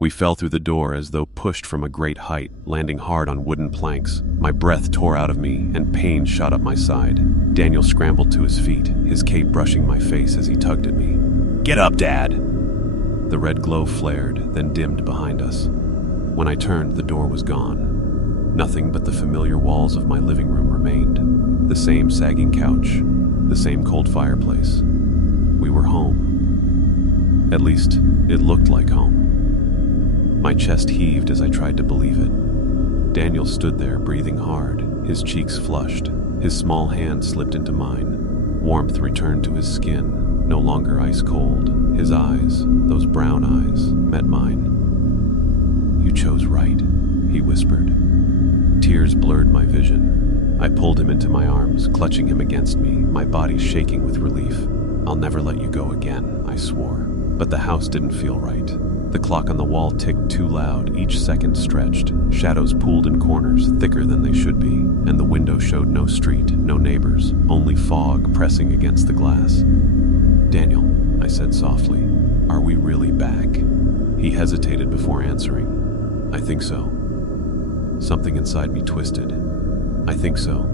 We fell through the door as though pushed from a great height, landing hard on wooden planks. My breath tore out of me, and pain shot up my side. Daniel scrambled to his feet, his cape brushing my face as he tugged at me. "Get up, Dad!" The red glow flared, then dimmed behind us. When I turned, the door was gone. Nothing but the familiar walls of my living room remained. The same sagging couch, the same cold fireplace. We were home. At least, it looked like home. My chest heaved as I tried to believe it. Daniel stood there, breathing hard, his cheeks flushed. His small hand slipped into mine. Warmth returned to his skin, no longer ice cold. His eyes, those brown eyes, met mine. "You chose right," he whispered. Tears blurred my vision. I pulled him into my arms, clutching him against me, my body shaking with relief. "I'll never let you go again," I swore. But the house didn't feel right. The clock on the wall ticked too loud, each second stretched. Shadows pooled in corners, thicker than they should be, and the window showed no street, no neighbors, only fog pressing against the glass. "Daniel," I said softly, "are we really back?" He hesitated before answering. "I think so." Something inside me twisted. "I think so,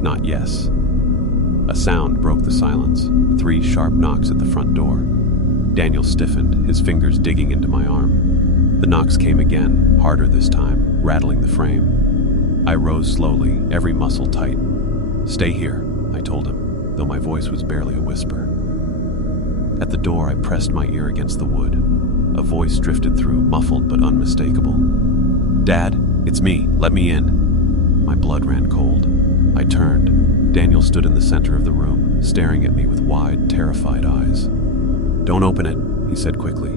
not yes." A sound broke the silence, 3 sharp knocks at the front door. Daniel stiffened, his fingers digging into my arm. The knocks came again, harder this time, rattling the frame. I rose slowly, every muscle tight. "Stay here," I told him, though my voice was barely a whisper. At the door, I pressed my ear against the wood. A voice drifted through, muffled but unmistakable. "Dad, it's me. Let me in." My blood ran cold. I turned. Daniel stood in the center of the room, staring at me with wide, terrified eyes. "Don't open it," he said quickly.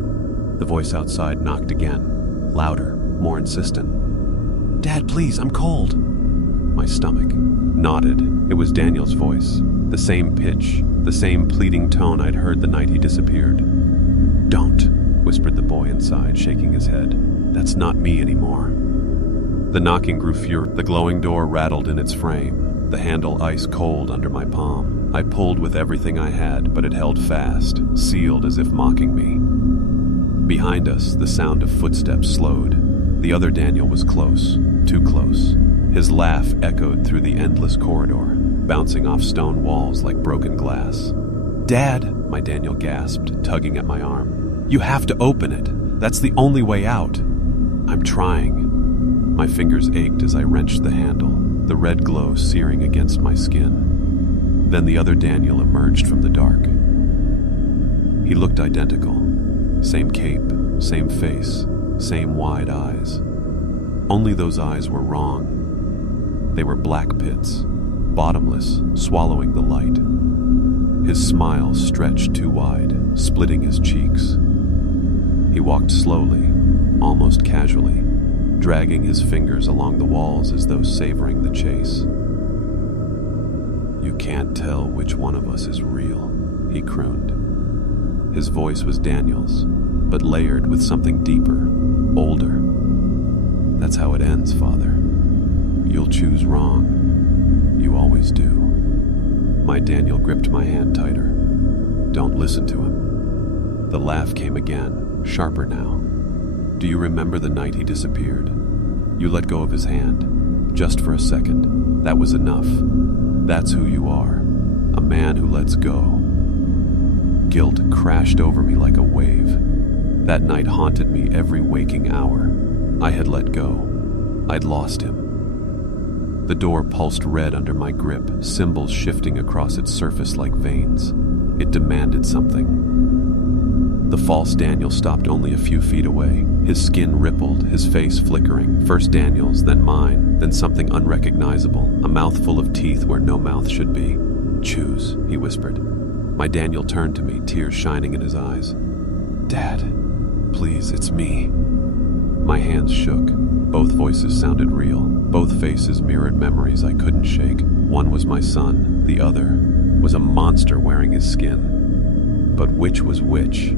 The voice outside knocked again, louder, more insistent. "Dad, please, I'm cold." My stomach nodded. It was Daniel's voice, the same pitch, the same pleading tone I'd heard the night he disappeared. "Don't," whispered the boy inside, shaking his head. "That's not me anymore." The knocking grew furious. The glowing door rattled in its frame, the handle ice cold under my palm. I pulled with everything I had, but it held fast, sealed as if mocking me. Behind us, the sound of footsteps slowed. The other Daniel was close, too close. His laugh echoed through the endless corridor, bouncing off stone walls like broken glass. "Dad," my Daniel gasped, tugging at my arm. "You have to open it. That's the only way out." "I'm trying." My fingers ached as I wrenched the handle, the red glow searing against my skin. Then the other Daniel emerged from the dark. He looked identical. Same cape, same face, same wide eyes. Only those eyes were wrong. They were black pits, bottomless, swallowing the light. His smile stretched too wide, splitting his cheeks. He walked slowly, almost casually, dragging his fingers along the walls as though savoring the chase. "You can't tell which one of us is real," he crooned. His voice was Daniel's, but layered with something deeper, older. "That's how it ends, Father. You'll choose wrong. You always do." My Daniel gripped my hand tighter. "Don't listen to him." The laugh came again, sharper now. "Do you remember the night he disappeared? You let go of his hand, just for a second. That was enough. That's who you are, a man who lets go." Guilt crashed over me like a wave. That night haunted me every waking hour. I had let go. I'd lost him. The door pulsed red under my grip, symbols shifting across its surface like veins. It demanded something. The false Daniel stopped only a few feet away. His skin rippled, his face flickering. First Daniel's, then mine, then something unrecognizable, a mouthful of teeth where no mouth should be. "Choose," he whispered. My Daniel turned to me, tears shining in his eyes. "Dad, please, it's me." My hands shook. Both voices sounded real. Both faces mirrored memories I couldn't shake. One was my son, the other was a monster wearing his skin. But which was which?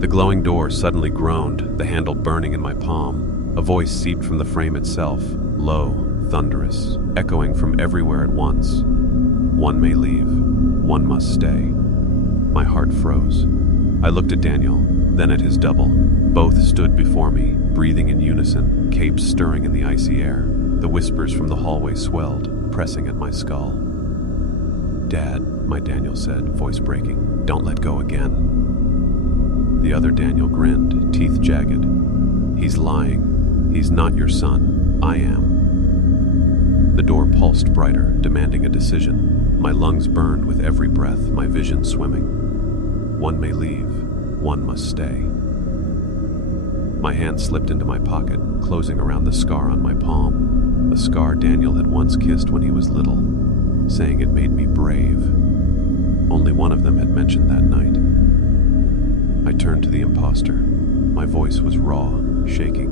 The glowing door suddenly groaned, the handle burning in my palm. A voice seeped from the frame itself, low, thunderous, echoing from everywhere at once. "One may leave, one must stay." My heart froze. I looked at Daniel, then at his double. Both stood before me, breathing in unison, capes stirring in the icy air. The whispers from the hallway swelled, pressing at my skull. "Dad," my Daniel said, voice breaking, "don't let go again." The other Daniel grinned, teeth jagged. "He's lying. He's not your son. I am." The door pulsed brighter, demanding a decision. My lungs burned with every breath, my vision swimming. One may leave, one must stay. My hand slipped into my pocket, closing around the scar on my palm, a scar Daniel had once kissed when he was little, saying it made me brave. Only one of them had mentioned that night. I turned to the imposter. My voice was raw, shaking.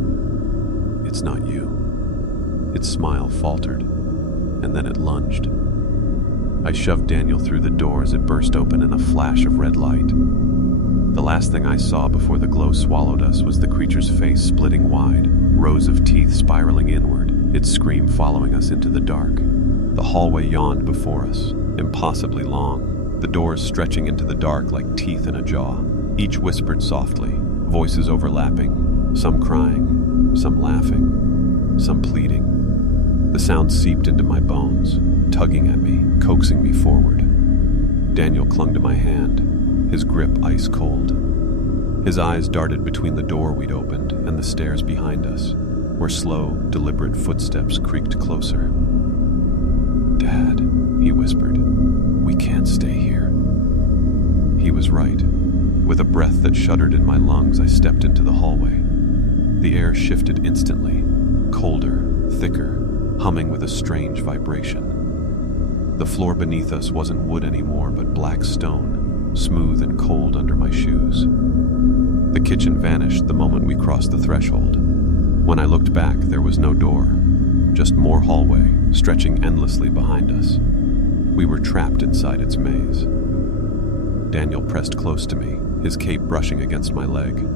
"It's not you." Its smile faltered, and then it lunged. I shoved Daniel through the door as it burst open in a flash of red light. The last thing I saw before the glow swallowed us was the creature's face splitting wide, rows of teeth spiraling inward, its scream following us into the dark. The hallway yawned before us, impossibly long, the doors stretching into the dark like teeth in a jaw. Each whispered softly, voices overlapping, some crying, some laughing, some pleading. The sound seeped into my bones, tugging at me, coaxing me forward. Daniel clung to my hand, his grip ice cold. His eyes darted between the door we'd opened and the stairs behind us, where slow, deliberate footsteps creaked closer. "Dad," he whispered, "we can't stay here." He was right. With a breath that shuddered in my lungs, I stepped into the hallway. The air shifted instantly, colder, thicker, humming with a strange vibration. The floor beneath us wasn't wood anymore, but black stone, smooth and cold under my shoes. The kitchen vanished the moment we crossed the threshold. When I looked back, there was no door, just more hallway, stretching endlessly behind us. We were trapped inside its maze. Daniel pressed close to me, his cape brushing against my leg.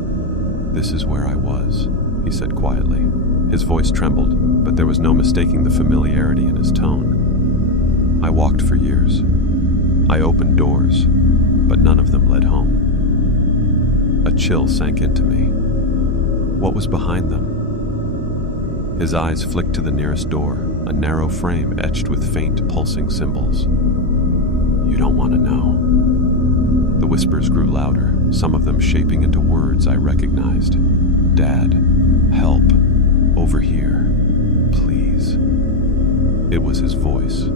"This is where I was," he said quietly. His voice trembled, but there was no mistaking the familiarity in his tone. "I walked for years. I opened doors, but none of them led home." A chill sank into me. What was behind them? His eyes flicked to the nearest door, a narrow frame etched with faint, pulsing symbols. "You don't want to know." The whispers grew louder, some of them shaping into words I recognized. "Dad, help. Over here. Please." It was his voice.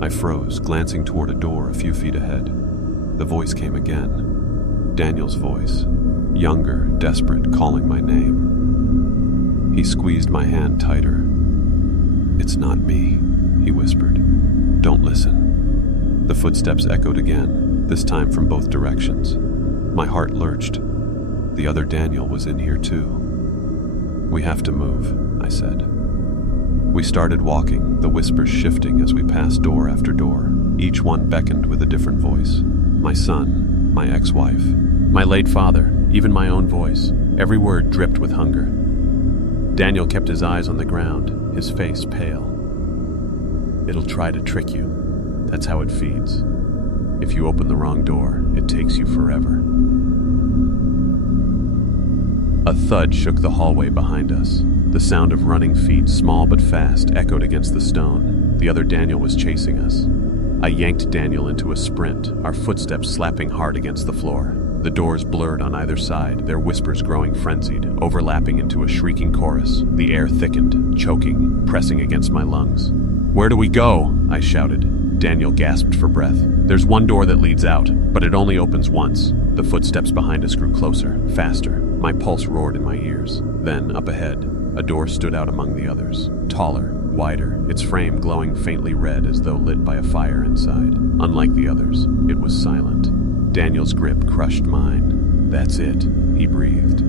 I froze, glancing toward a door a few feet ahead. The voice came again. Daniel's voice. Younger, desperate, calling my name. He squeezed my hand tighter. "It's not me," he whispered. "Don't listen." The footsteps echoed again, this time from both directions. My heart lurched. The other Daniel was in here too. "We have to move," I said. We started walking, the whispers shifting as we passed door after door. Each one beckoned with a different voice. My son, my ex-wife, my late father, even my own voice. Every word dripped with hunger. Daniel kept his eyes on the ground, his face pale. "It'll try to trick you. That's how it feeds. If you open the wrong door, it takes you forever." A thud shook the hallway behind us. The sound of running feet, small but fast, echoed against the stone. The other Daniel was chasing us. I yanked Daniel into a sprint, our footsteps slapping hard against the floor. The doors blurred on either side, their whispers growing frenzied, overlapping into a shrieking chorus. The air thickened, choking, pressing against my lungs. "Where do we go?" I shouted. Daniel gasped for breath. "There's one door that leads out, but it only opens once." The footsteps behind us grew closer, faster. My pulse roared in my ears. Then, up ahead, a door stood out among the others. Taller, wider, its frame glowing faintly red as though lit by a fire inside. Unlike the others, it was silent. Daniel's grip crushed mine. "That's it," he breathed.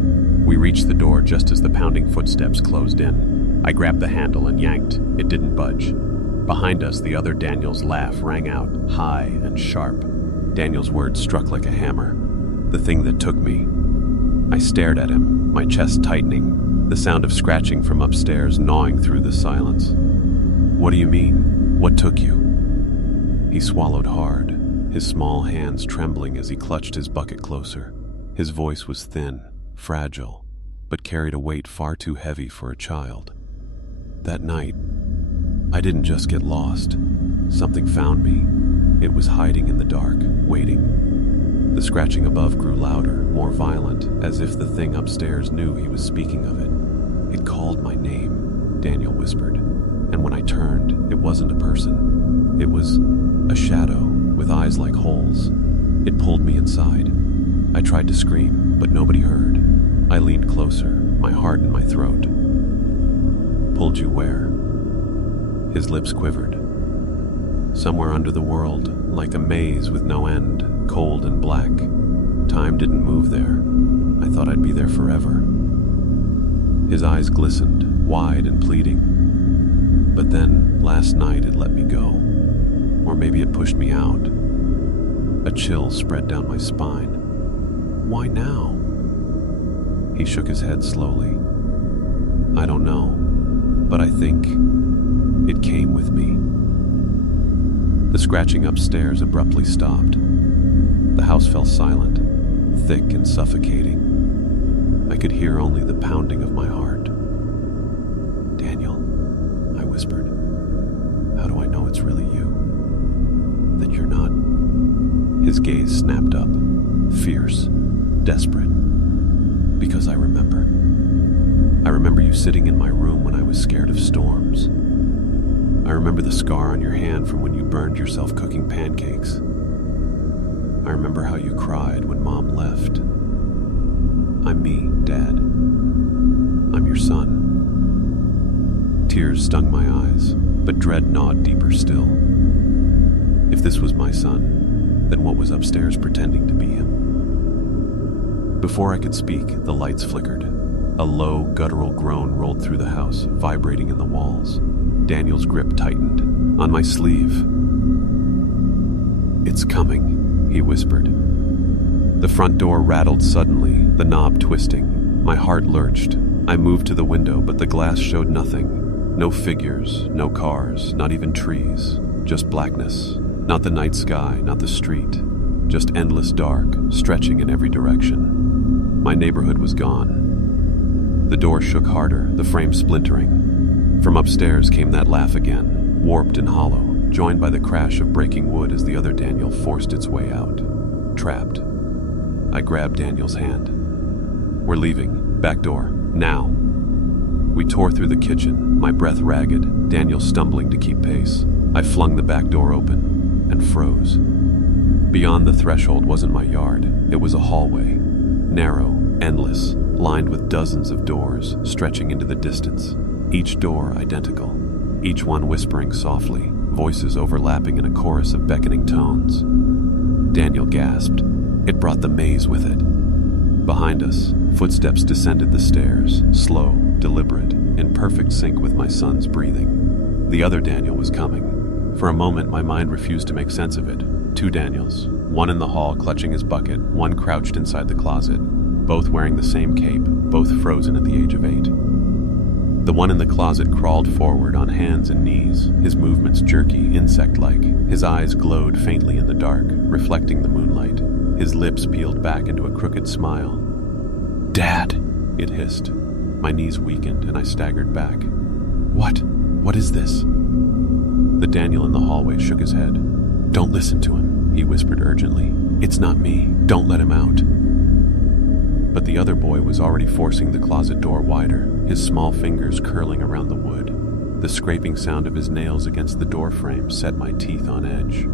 We reached the door just as the pounding footsteps closed in. I grabbed the handle and yanked. It didn't budge. Behind us, the other Daniel's laugh rang out, high and sharp. Daniel's words struck like a hammer. "The thing that took me." I stared at him, my chest tightening, the sound of scratching from upstairs gnawing through the silence. "What do you mean? What took you?" He swallowed hard, his small hands trembling as he clutched his bucket closer. His voice was thin, fragile, but carried a weight far too heavy for a child. That night, I didn't just get lost. Something found me. It was hiding in the dark, waiting. The scratching above grew louder, more violent, as if the thing upstairs knew he was speaking of it. It called my name, Daniel whispered, and when I turned, it wasn't a person. It was a shadow with eyes like holes. It pulled me inside. I tried to scream, but nobody heard. I leaned closer, my heart in my throat. Pulled you where? His lips quivered. Somewhere under the world, like a maze with no end, cold and black. Time didn't move there. I thought I'd be there forever. His eyes glistened, wide and pleading. But then, last night, it let me go. Or maybe it pushed me out. A chill spread down my spine. Why now? He shook his head slowly. I don't know, but I think it came with me. The scratching upstairs abruptly stopped. The house fell silent, thick and suffocating. I could hear only the pounding of my heart. Daniel, I whispered. How do I know it's really you? That you're not? His gaze snapped up, fierce, desperate. Because I remember. I remember you sitting in my room when I was scared of storms. I remember the scar on your hand from when you burned yourself cooking pancakes. I remember how you cried when Mom left. I'm me, Dad. I'm your son. Tears stung my eyes, but dread gnawed deeper still. If this was my son, then what was upstairs pretending to be him? Before I could speak, the lights flickered. A low, guttural groan rolled through the house, vibrating in the walls. Daniel's grip tightened. On my sleeve. It's coming, he whispered. The front door rattled suddenly, the knob twisting. My heart lurched. I moved to the window, but the glass showed nothing. No figures, no cars, not even trees. Just blackness. Not the night sky, not the street. Just endless dark, stretching in every direction. My neighborhood was gone. The door shook harder, the frame splintering. From upstairs came that laugh again, warped and hollow, joined by the crash of breaking wood as the other Daniel forced its way out. Trapped. I grabbed Daniel's hand. We're leaving. Back door. Now. We tore through the kitchen, my breath ragged, Daniel stumbling to keep pace. I flung the back door open and froze. Beyond the threshold wasn't my yard. It was a hallway. Narrow, endless, lined with dozens of doors stretching into the distance. Each door identical. Each one whispering softly, voices overlapping in a chorus of beckoning tones. Daniel gasped. It brought the maze with it. Behind us, footsteps descended the stairs, slow, deliberate, in perfect sync with my son's breathing. The other Daniel was coming. For a moment, my mind refused to make sense of it. Two Daniels, one in the hall clutching his bucket, one crouched inside the closet, both wearing the same cape, both frozen at the age of 8. The one in the closet crawled forward on hands and knees, his movements jerky, insect-like. His eyes glowed faintly in the dark, reflecting the moonlight. His lips peeled back into a crooked smile. "Dad!" it hissed. My knees weakened and I staggered back. What? What is this?" The Daniel in the hallway shook his head. "Don't listen to him," he whispered urgently. "It's not me. Don't let him out." But the other boy was already forcing the closet door wider, his small fingers curling around the wood. The scraping sound of his nails against the door frame set my teeth on edge.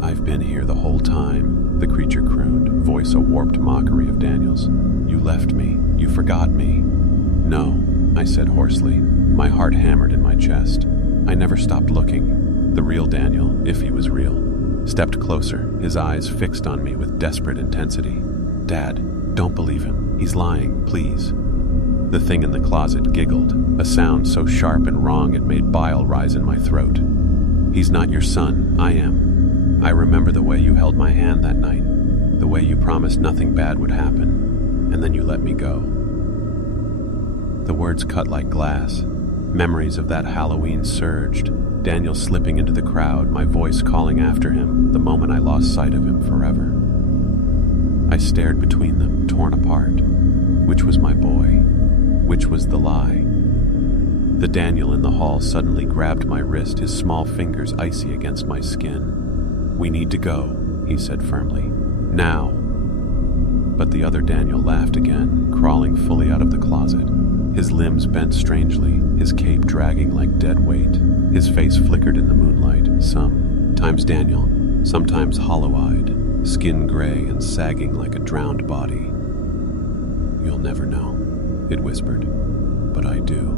"I've been here the whole time," the creature crooned, voice a warped mockery of Daniel's. "You left me. You forgot me." "No," I said hoarsely, my heart hammered in my chest. I never stopped looking. The real Daniel, if he was real, stepped closer, his eyes fixed on me with desperate intensity. "Dad, don't believe him. He's lying, please." The thing in the closet giggled, a sound so sharp and wrong it made bile rise in my throat. "He's not your son. I am. I remember the way you held my hand that night, the way you promised nothing bad would happen, and then you let me go." The words cut like glass. Memories of that Halloween surged, Daniel slipping into the crowd, my voice calling after him the moment I lost sight of him forever. I stared between them, torn apart. Which was my boy? Which was the lie? The Daniel in the hall suddenly grabbed my wrist, his small fingers icy against my skin. "We need to go," he said firmly. "Now." But the other Daniel laughed again, crawling fully out of the closet. His limbs bent strangely, his cape dragging like dead weight. His face flickered in the moonlight, sometimes Daniel, sometimes hollow-eyed, skin gray and sagging like a drowned body. "You'll never know," it whispered, "but I do.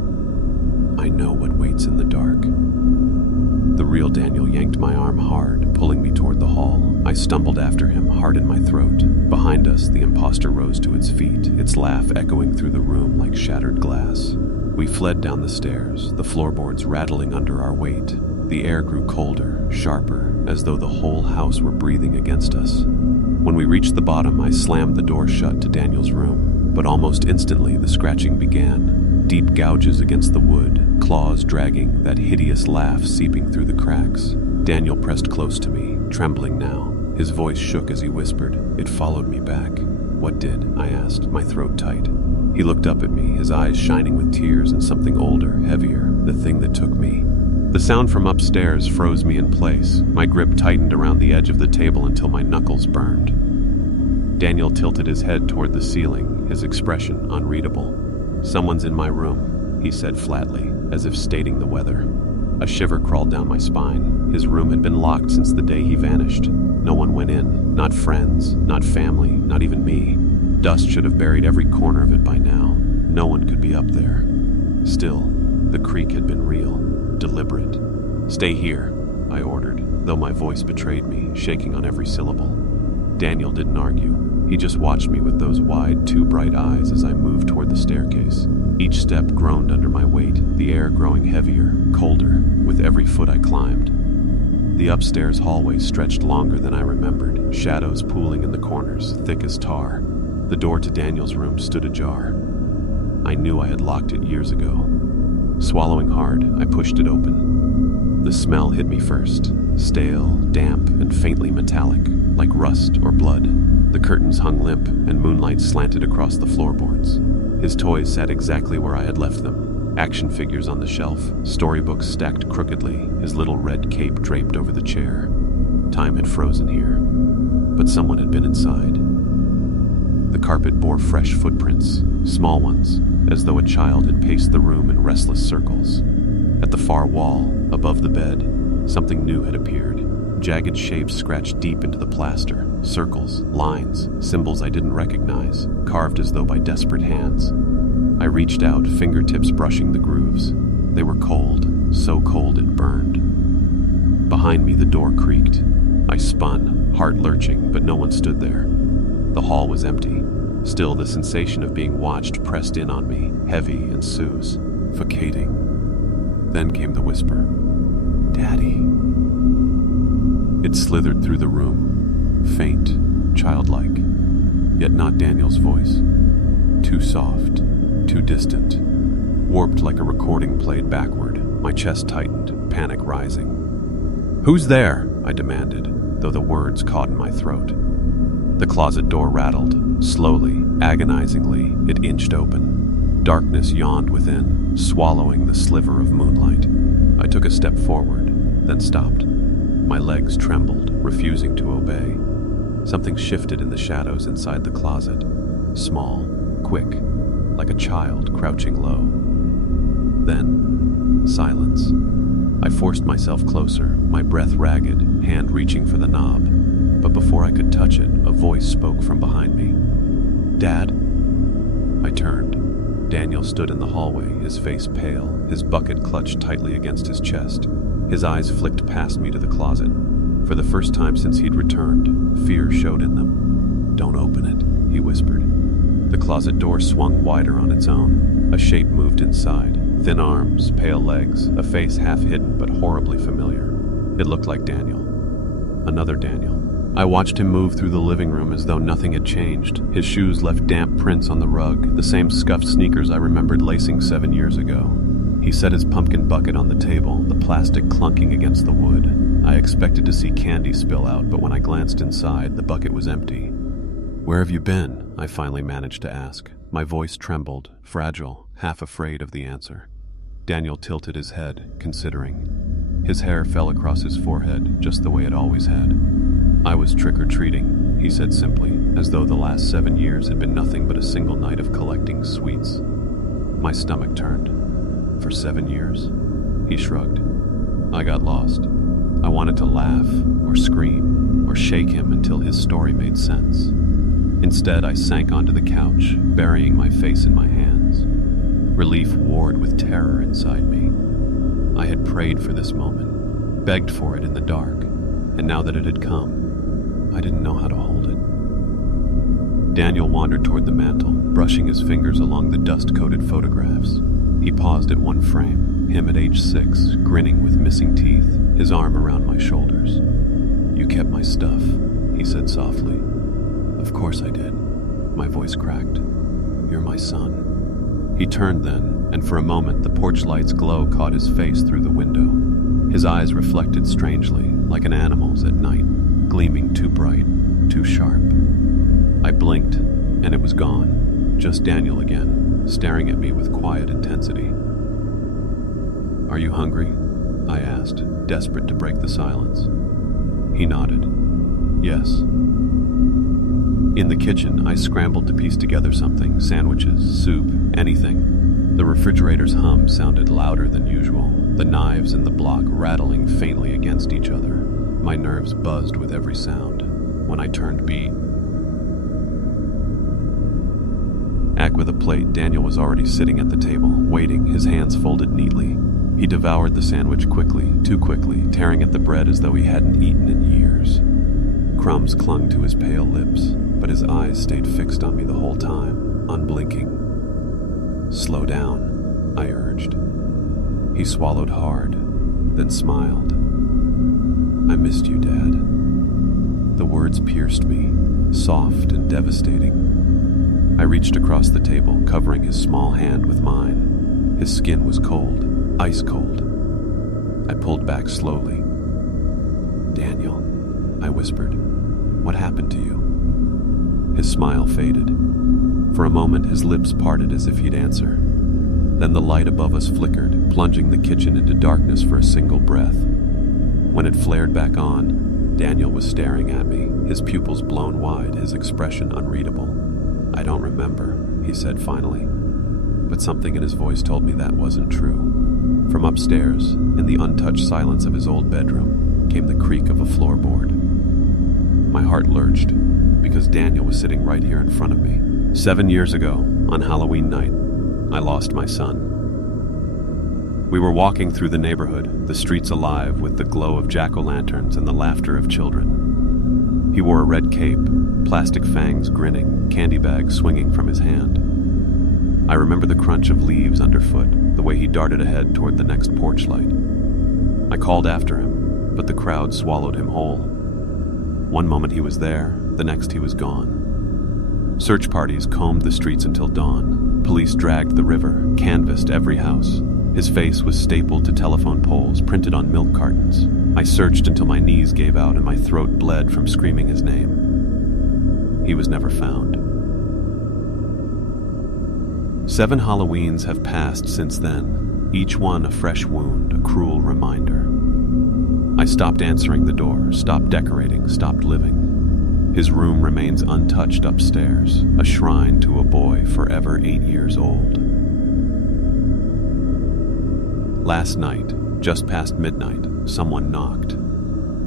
I know what waits in the dark." The real Daniel yanked my arm hard, pulling me toward the hall. I stumbled after him, heart in my throat. Behind us, the imposter rose to its feet, its laugh echoing through the room like shattered glass. We fled down the stairs, the floorboards rattling under our weight. The air grew colder, sharper, as though the whole house were breathing against us. When we reached the bottom, I slammed the door shut to Daniel's room, but almost instantly the scratching began. Deep gouges against the wood, claws dragging, that hideous laugh seeping through the cracks. Daniel pressed close to me, trembling now. His voice shook as he whispered. It followed me back. "What did?" I asked, my throat tight. He looked up at me, his eyes shining with tears and something older, heavier, the thing that took me. The sound from upstairs froze me in place. My grip tightened around the edge of the table until my knuckles burned. Daniel tilted his head toward the ceiling, his expression unreadable. "Someone's in my room," he said flatly, as if stating the weather. A shiver crawled down my spine. His room had been locked since the day he vanished. No one went in, not friends, not family, not even me. Dust should have buried every corner of it by now. No one could be up there. Still, the creak had been real, deliberate. "Stay here," I ordered, though my voice betrayed me, shaking on every syllable. Daniel didn't argue. He just watched me with those wide, too bright eyes as I moved toward the staircase. Each step groaned under my weight, the air growing heavier, colder, with every foot I climbed. The upstairs hallway stretched longer than I remembered, shadows pooling in the corners, thick as tar. The door to Daniel's room stood ajar. I knew I had locked it years ago. Swallowing hard, I pushed it open. The smell hit me first, stale, damp, and faintly metallic, like rust or blood. The curtains hung limp, and moonlight slanted across the floorboards. His toys sat exactly where I had left them. Action figures on the shelf, storybooks stacked crookedly, his little red cape draped over the chair. Time had frozen here, but someone had been inside. The carpet bore fresh footprints, small ones, as though a child had paced the room in restless circles. At the far wall, above the bed, something new had appeared. Jagged shapes scratched deep into the plaster. Circles, lines, symbols I didn't recognize, carved as though by desperate hands. I reached out, fingertips brushing the grooves. They were cold, so cold it burned. Behind me, the door creaked. I spun, heart lurching, but no one stood there. The hall was empty. Still, the sensation of being watched pressed in on me, heavy and suffocating. Then came the whisper, "Daddy." It slithered through the room, faint, childlike, yet not Daniel's voice. Too soft, too distant, warped like a recording played backward. My chest tightened, panic rising. "Who's there?" I demanded, though the words caught in my throat. The closet door rattled. Slowly, agonizingly, it inched open. Darkness yawned within, swallowing the sliver of moonlight. I took a step forward, then stopped. My legs trembled, refusing to obey. Something shifted in the shadows inside the closet. Small, quick, like a child crouching low. Then, silence. I forced myself closer, my breath ragged, hand reaching for the knob. But before I could touch it, a voice spoke from behind me. "Dad?" I turned. Daniel stood in the hallway, his face pale, his bucket clutched tightly against his chest. His eyes flicked past me to the closet. For the first time since he'd returned, fear showed in them. "Don't open it," he whispered. The closet door swung wider on its own. A shape moved inside. Thin arms, pale legs, a face half hidden but horribly familiar. It looked like Daniel. Another Daniel. I watched him move through the living room as though nothing had changed. His shoes left damp prints on the rug, the same scuffed sneakers I remembered lacing 7 years ago. He set his pumpkin bucket on the table, the plastic clunking against the wood. I expected to see candy spill out, but when I glanced inside, the bucket was empty. "Where have you been?" I finally managed to ask. My voice trembled, fragile, half afraid of the answer. Daniel tilted his head, considering. His hair fell across his forehead, just the way it always had. "I was trick-or-treating," he said simply, as though the last 7 years had been nothing but a single night of collecting sweets. My stomach turned. "For 7 years?" He shrugged. I got lost. I wanted to laugh, or scream, or shake him until his story made sense. Instead, I sank onto the couch, burying my face in my hands. Relief warred with terror inside me. I had prayed for this moment, begged for it in the dark, and now that it had come, I didn't know how to hold it. Daniel wandered toward the mantel, brushing his fingers along the dust-coated photographs. He paused at one frame, him at age 6, grinning with missing teeth, his arm around my shoulders. "You kept my stuff," he said softly. "Of course I did." My voice cracked. "You're my son." He turned then, and for a moment the porch light's glow caught his face through the window. His eyes reflected strangely, like an animal's at night, gleaming too bright, too sharp. I blinked, and it was gone. Just Daniel again, staring at me with quiet intensity. "Are you hungry?" I asked, desperate to break the silence. He nodded. "Yes." In the kitchen, I scrambled to piece together something, sandwiches, soup, anything. The refrigerator's hum sounded louder than usual, the knives in the block rattling faintly against each other. My nerves buzzed with every sound. When I turned beat, with a plate, Daniel was already sitting at the table, waiting, his hands folded neatly. He devoured the sandwich quickly, too quickly, tearing at the bread as though he hadn't eaten in years. Crumbs clung to his pale lips, but his eyes stayed fixed on me the whole time, unblinking. "Slow down," I urged. He swallowed hard, then smiled. "I missed you, Dad." The words pierced me, soft and devastating. I reached across the table, covering his small hand with mine. His skin was cold, ice cold. I pulled back slowly. "Daniel," I whispered, "what happened to you?" His smile faded. For a moment, his lips parted as if he'd answer. Then the light above us flickered, plunging the kitchen into darkness for a single breath. When it flared back on, Daniel was staring at me, his pupils blown wide, his expression unreadable. "I don't remember," he said finally. But something in his voice told me that wasn't true. From upstairs, in the untouched silence of his old bedroom, came the creak of a floorboard. My heart lurched, because Daniel was sitting right here in front of me. 7 years ago, on Halloween night, I lost my son. We were walking through the neighborhood, the streets alive with the glow of jack-o'-lanterns and the laughter of children. He wore a red cape, plastic fangs grinning, candy bags swinging from his hand. I remember the crunch of leaves underfoot, the way he darted ahead toward the next porch light. I called after him, but the crowd swallowed him whole. One moment he was there, the next he was gone. Search parties combed the streets until dawn. Police dragged the river, canvassed every house. His face was stapled to telephone poles, printed on milk cartons. I searched until my knees gave out and my throat bled from screaming his name. He was never found. 7 Halloweens have passed since then, each one a fresh wound, a cruel reminder. I stopped answering the door, stopped decorating, stopped living. His room remains untouched upstairs, a shrine to a boy forever 8 years old. Last night, just past midnight, someone knocked.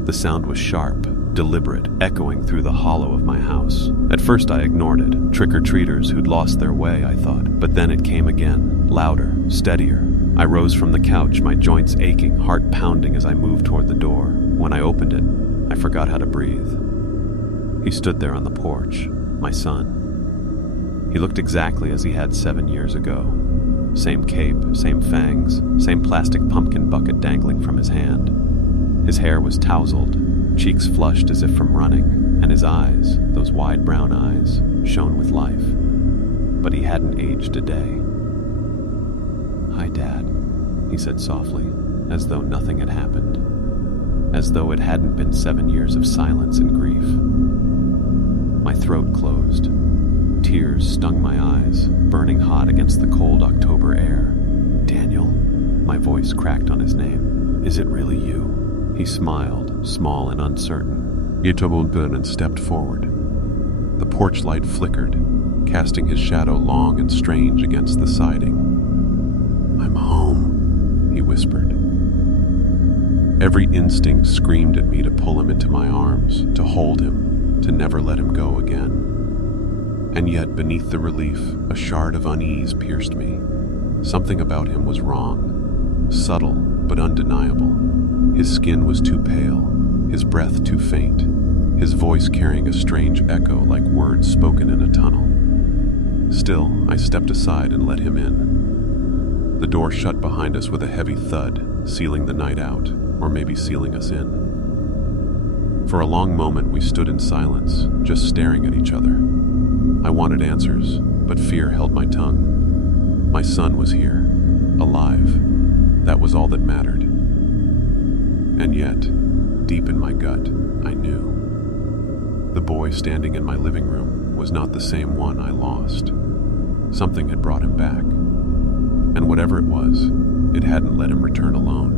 The sound was sharp, deliberate, echoing through the hollow of my house. At first I ignored it, trick-or-treaters who'd lost their way, I thought. But then it came again, louder, steadier. I rose from the couch, my joints aching, heart pounding as I moved toward the door. When I opened it, I forgot how to breathe. He stood there on the porch, my son. He looked exactly as he had 7 years ago. Same cape, same fangs, same plastic pumpkin bucket dangling from his hand. His hair was tousled, cheeks flushed as if from running, and his eyes, those wide brown eyes, shone with life. But he hadn't aged a day. "Hi, Dad," he said softly, as though nothing had happened. As though it hadn't been 7 years of silence and grief. My throat closed. Tears stung my eyes, burning hot against the cold October air. "Daniel?" My voice cracked on his name. "Is it really you?" He smiled, small and uncertain. Yitobunpun and stepped forward. The porch light flickered, casting his shadow long and strange against the siding. "I'm home," he whispered. Every instinct screamed at me to pull him into my arms, to hold him, to never let him go again. And yet, beneath the relief, a shard of unease pierced me. Something about him was wrong, subtle but undeniable. His skin was too pale, his breath too faint, his voice carrying a strange echo like words spoken in a tunnel. Still, I stepped aside and let him in. The door shut behind us with a heavy thud, sealing the night out, or maybe sealing us in. For a long moment we stood in silence, just staring at each other. I wanted answers, but fear held my tongue. My son was here, alive. That was all that mattered. And yet, deep in my gut, I knew. The boy standing in my living room was not the same one I lost. Something had brought him back. And whatever it was, it hadn't let him return alone.